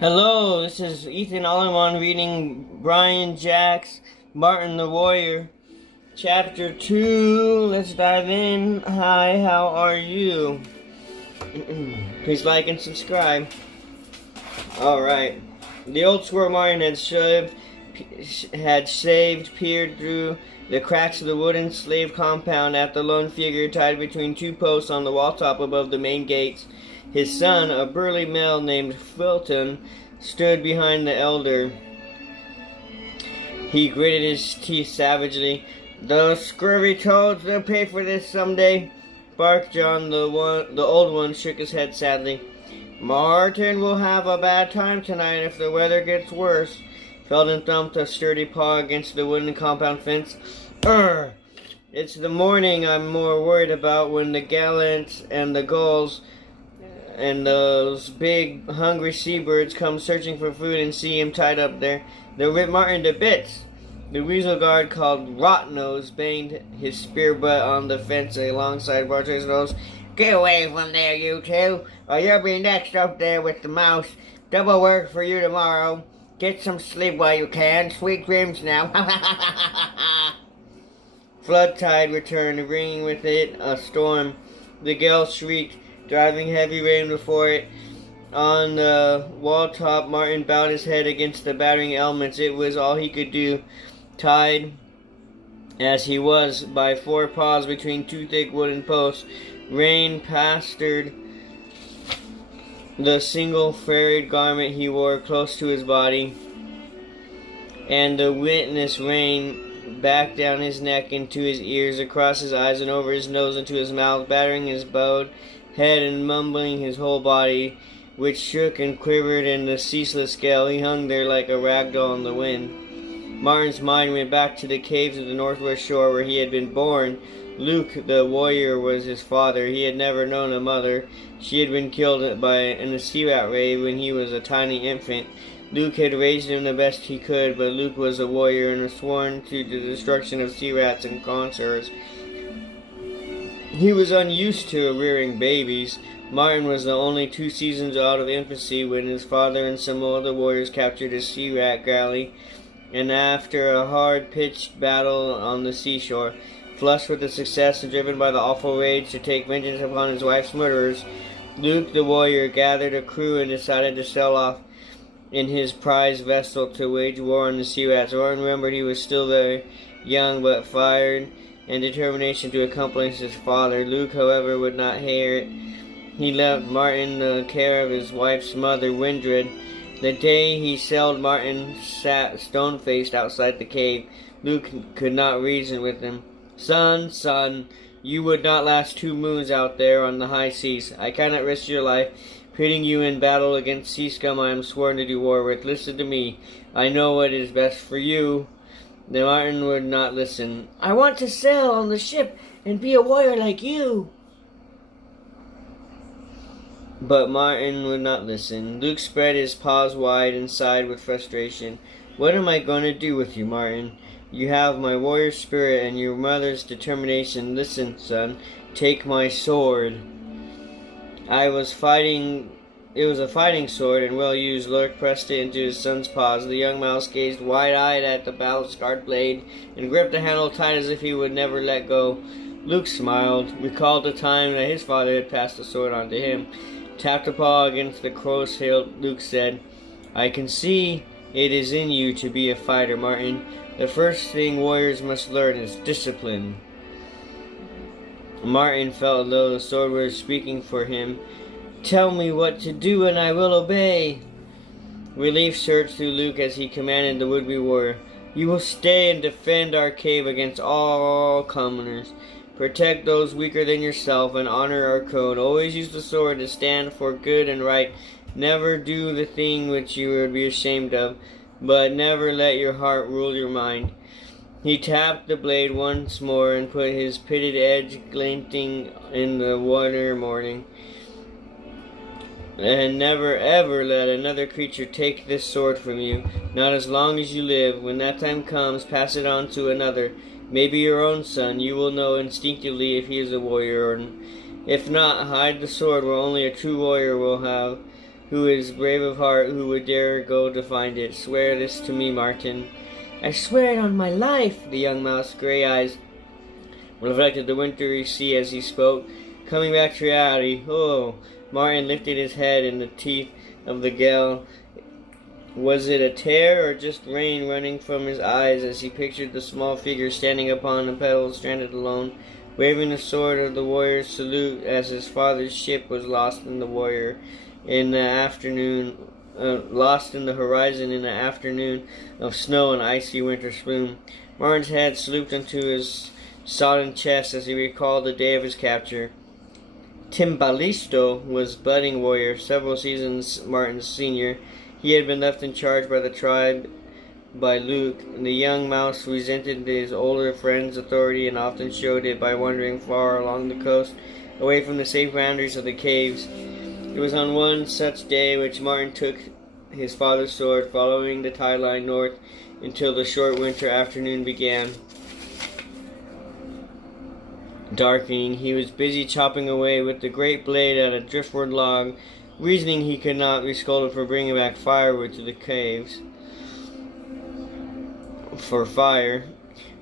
Hello, this is Ethan Allemon reading Brian Jacks' Martin the Warrior, Chapter 2. Let's dive in. Hi, how are you? Please like and subscribe. Alright. The old squirrel Martin had saved, peered through the cracks of the wooden slave compound at the lone figure tied between two posts on the wall top above the main gates. His son, a burly male named Fulton, stood behind the elder. He gritted his teeth savagely. "Those scurvy toads, they'll pay for this someday," barked John. The old one shook his head sadly. "Martin will have a bad time tonight if the weather gets worse." Felton thumped a sturdy paw against the wooden compound fence. "Urgh! It's the morning I'm more worried about, when the gallants and the gulls and those big hungry seabirds come searching for food and see him tied up there. They'll rip Martin to bits." The weasel guard, called Rot-Nose, banged his spear butt on the fence alongside Bartol's nose. "Get away from there, you two, or you'll be next up there with the mouse. Double work for you tomorrow. Get some sleep while you can. Sweet dreams now." Flood tide returned, bringing with it a storm. The gale shrieked, driving heavy rain before it. On the wall top, Martin bowed his head against the battering elements. It was all he could do, tied as he was by four paws between two thick wooden posts. Rain plastered the single frayed garment he wore close to his body, and the witness rain back down his neck into his ears, across his eyes, and over his nose into his mouth, battering his bowed head and mumbling his whole body, which shook and quivered in the ceaseless gale. He hung there like a rag doll in the wind. Martin's mind went back to the caves of the northwest shore where he had been born. Luke, the warrior, was his father. He had never known a mother. She had been killed in a sea rat raid when he was a tiny infant. Luke had raised him the best he could, but Luke was a warrior and was sworn to the destruction of sea rats and conquerors. He was unused to rearing babies. Martin was only 2 seasons out of infancy when his father and some other warriors captured a sea rat galley, and after a hard-pitched battle on the seashore, flushed with the success and driven by the awful rage to take vengeance upon his wife's murderers, Luke the warrior gathered a crew and decided to sail off in his prize vessel to wage war on the sea rats. Martin remembered he was still very young, but fired and determination to accomplish his father. Luke, however, would not hear it. He left Martin the care of his wife's mother, Windred. The day he sailed, Martin sat stone-faced outside the cave. Luke could not reason with him. Son, you would not last 2 moons out there on the high seas. I cannot risk your life, pitting you in battle against sea scum I am sworn to do war with. Listen to me. I know what is best for you." The Martin would not listen. "I want to sail on the ship and be a warrior like you." But Martin would not listen. Luke spread his paws wide and sighed with frustration. "What am I going to do with you, Martin? You have my warrior spirit and your mother's determination. Listen, son, take my sword." It was a fighting sword, and well used. Luke pressed it into his son's paws. The young mouse gazed wide-eyed at the battle-scarred blade and gripped the handle tight as if he would never let go. Luke smiled, recalled the time that his father had passed the sword on to him. Tapped a paw against the crow's hilt. Luke said, "I can see it is in you to be a fighter, Martin. The first thing warriors must learn is discipline." Martin felt as though the sword were speaking for him. "Tell me what to do and I will obey." Relief surged through Luke as he commanded the would-be warrior. "You will stay and defend our cave against all commoners. Protect those weaker than yourself and honor our code. Always use the sword to stand for good and right. Never do the thing which you would be ashamed of, but never let your heart rule your mind." He tapped the blade once more and put his pitted edge glinting in the water morning. "And never ever let another creature take this sword from you, not as long as you live. When that time comes, pass it on to another, maybe your own son. You will know instinctively if he is a warrior, or if not, hide the sword where only a true warrior will have who is brave of heart, who would dare go to find it? Swear this to me, Martin." "I swear it on my life." The young mouse's gray eyes reflected the wintry sea as he spoke, coming back to reality. "Oh!" Martin lifted his head in the teeth of the gale. Was it a tear or just rain running from his eyes as he pictured the small figure standing upon a pebble, stranded alone, waving the sword of the warrior's salute as his father's ship was lost in the lost in the horizon in the afternoon of snow and icy winter swoon? Martin's head slooped into his sodden chest as he recalled the day of his capture. Timbalisto was budding warrior, several seasons Martin's senior. He had been left in charge by the tribe by Luke. The young mouse resented his older friend's authority and often showed it by wandering far along the coast, away from the safe boundaries of the caves. It was on one such day which Martin took his father's sword, following the tide line north until the short winter afternoon began. Darkening, he was busy chopping away with the great blade at a driftwood log, reasoning he could not be scolded for bringing back firewood to the caves for fire.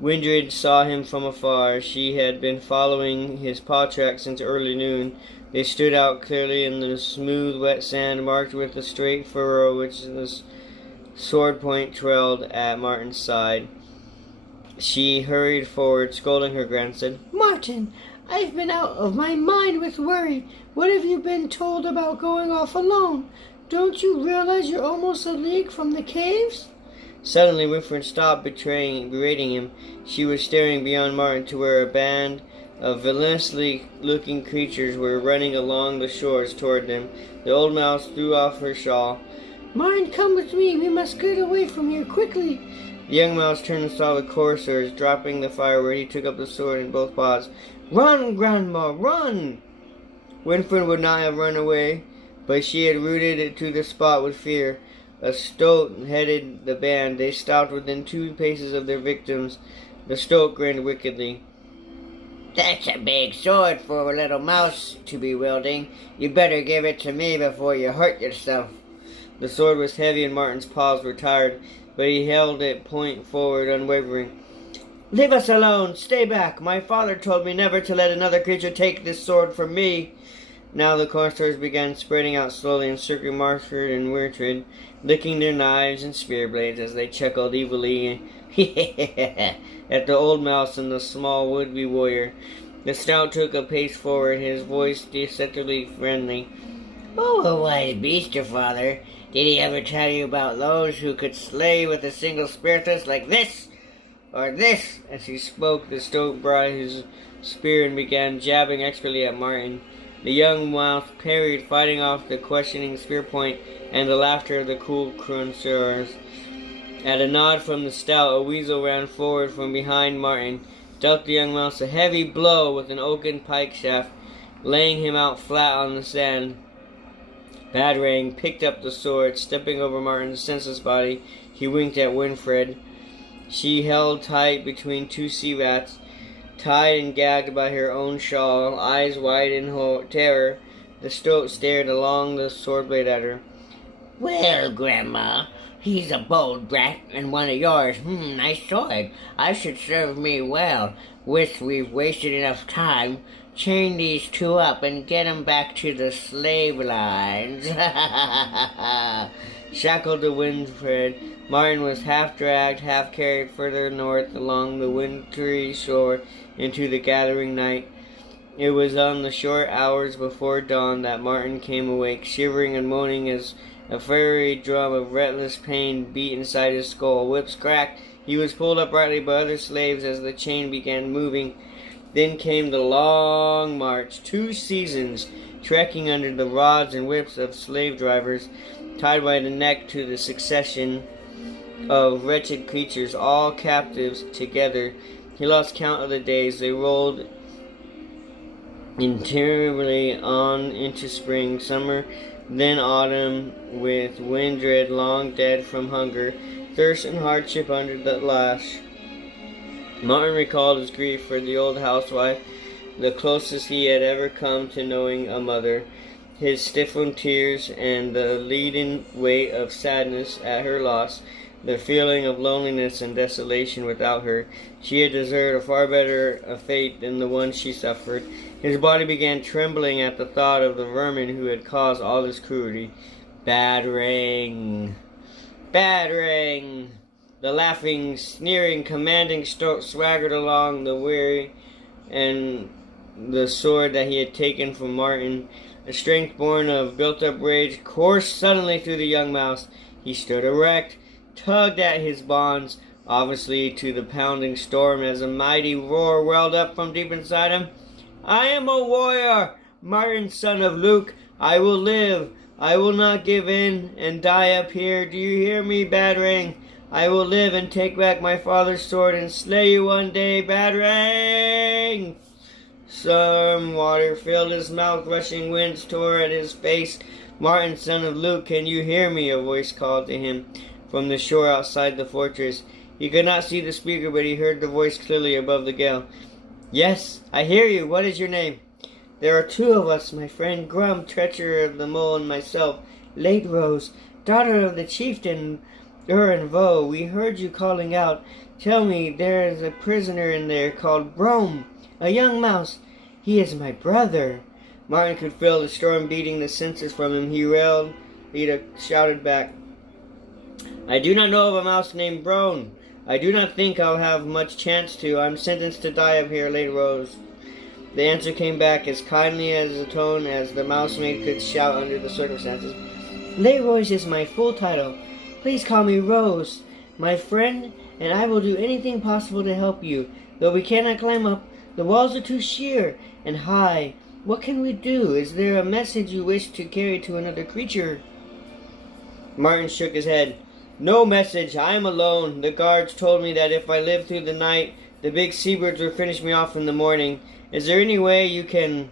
Windred saw him from afar. She had been following his paw track since early noon. They stood out clearly in the smooth, wet sand, marked with the straight furrow which the sword point trailed at Martin's side. She hurried forward, scolding her grandson. "Martin, I've been out of my mind with worry. What have you been told about going off alone? Don't you realize you're almost a league from the caves?" Suddenly Winfred stopped berating him. She was staring beyond Martin to where a band of villainously looking creatures were running along the shores toward them. The old mouse threw off her shawl. "Martin, come with me. We must get away from here quickly." The young mouse turned and saw the coursers. Dropping the firewood, he took up the sword in both paws. "Run, Grandma, run!" Winfred would not have run away, but she had rooted it to the spot with fear. A stoat headed the band. They stopped within 2 paces of their victims. The stoat grinned wickedly. "That's a big sword for a little mouse to be wielding. You'd better give it to me before you hurt yourself." The sword was heavy and Martin's paws were tired, but he held it point forward, unwavering. "Leave us alone! Stay back! My father told me never to let another creature take this sword from me." Now the coursers began spreading out slowly, encircling Martin and Wintred, licking their knives and spear blades as they chuckled evilly at the old mouse and the small would-be warrior. The scout took a pace forward, his voice deceptively friendly. "Oh, a wise beast, your father. Did he ever tell you about those who could slay with a single spear thrust like this? Or this?" As he spoke, the stoat brought his spear and began jabbing expertly at Martin. The young mouse parried, fighting off the questioning spear point and the laughter of the cool coursers. At a nod from the scout, a weasel ran forward from behind Martin, dealt the young mouse a heavy blow with an oaken pike shaft, laying him out flat on the sand. Badrang picked up the sword. Stepping over Martin's senseless body, he winked at Winfred. She held tight between 2 sea rats, tied and gagged by her own shawl, eyes wide in terror. The stoat stared along the sword blade at her. "Well, Grandma, he's a bold brat, and one of yours. Nice sword. I should serve me well. Wish we've wasted enough time. Chain these 2 up and get 'em back to the slave lines." Shackled to Winfred, Martin was half dragged, half carried further north along the wintry shore into the gathering night. It was on the short hours before dawn that Martin came awake, shivering and moaning as a fiery drum of relentless pain beat inside his skull. Whips cracked. He was pulled uprightly by other slaves as the chain began moving. Then came the long march, 2 seasons, trekking under the rods and whips of slave drivers, tied by the neck to the succession of wretched creatures, all captives together. He lost count of the days. They rolled interminably on into spring, summer, then autumn, with Windred long dead from hunger, thirst, and hardship under the lash. Martin recalled his grief for the old housewife, the closest he had ever come to knowing a mother. his stifled tears, and the leading weight of sadness at her loss, the feeling of loneliness and desolation without her. She had deserved a far better fate than the one she suffered. His body began trembling at the thought of the vermin who had caused all this cruelty. Battering! Battering! The laughing, sneering, commanding Stoat swaggered along the weary, and the sword that he had taken from Martin, a strength born of built-up rage, coursed suddenly through the young mouse. He stood erect, tugged at his bonds, obviously to the pounding storm, as a mighty roar welled up from deep inside him. I am a warrior, Martin, son of Luke. I will live. I will not give in and die up here. Do you hear me, Battering? I will live and take back my father's sword and slay you one day, Battering! Some water filled his mouth, rushing winds tore at his face. Martin, son of Luke, can you hear me? A voice called to him from the shore outside the fortress. He could not see the speaker, but he heard the voice clearly above the gale. Yes, I hear you. What is your name? There are two of us, my friend Grum, treacherer of the mole, and myself, Late Rose, daughter of the chieftain Vo. We heard you calling out. Tell me, there is a prisoner in there called Brome, a young mouse. He is my brother. Martin could feel the storm beating the senses from him. He railed. Lita shouted back, I do not know of a mouse named Brome. I do not think I'll have much chance to. I'm sentenced to die up here, Late Rose. The answer came back as kindly as a tone as the mousemaid could shout under the circumstances. Late Rose is my full title. Please call me Rose, my friend, and I will do anything possible to help you. Though we cannot climb up, the walls are too sheer and high. What can we do? Is there a message you wish to carry to another creature? Martin shook his head. No message. I am alone. The guards told me that if I lived through the night, the big seabirds would finish me off in the morning. Is there any way you can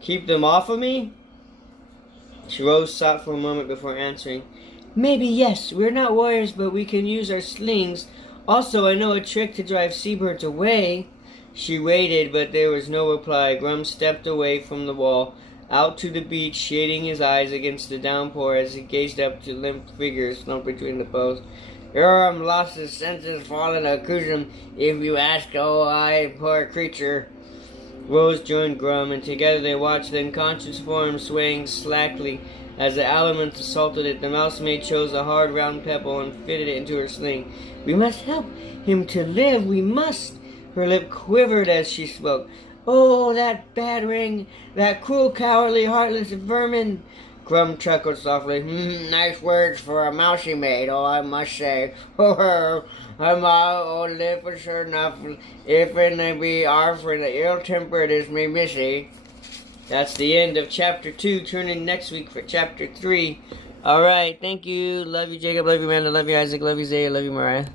keep them off of me? Rose thought for a moment before answering. Maybe yes. We're not warriors, but we can use our slings. Also, I know a trick to drive seabirds away. She waited, but there was no reply. Grum stepped away from the wall, out to the beach, shading his eyes against the downpour as he gazed up to limp figures slumped between the posts. Grum lost his senses, fallen a cushion, if you ask, oh, I, poor creature. Rose joined Grum, and together they watched the unconscious form swaying slackly. As the elements assaulted it, the mousemaid chose a hard round pebble and fitted it into her sling. We must help him to live, we must. Her lip quivered as she spoke. Oh, that Battering, that cruel, cowardly, heartless vermin. Grum chuckled softly. Nice words for a mousy maid, oh, I must say. I'm all live for sure enough, if it be our for the ill-tempered is me missy. That's the end of chapter 2. Tune in next week for chapter 3. Alright, thank you. Love you, Jacob. Love you, Amanda. Love you, Isaac. Love you, Zaya. Love you, Mariah.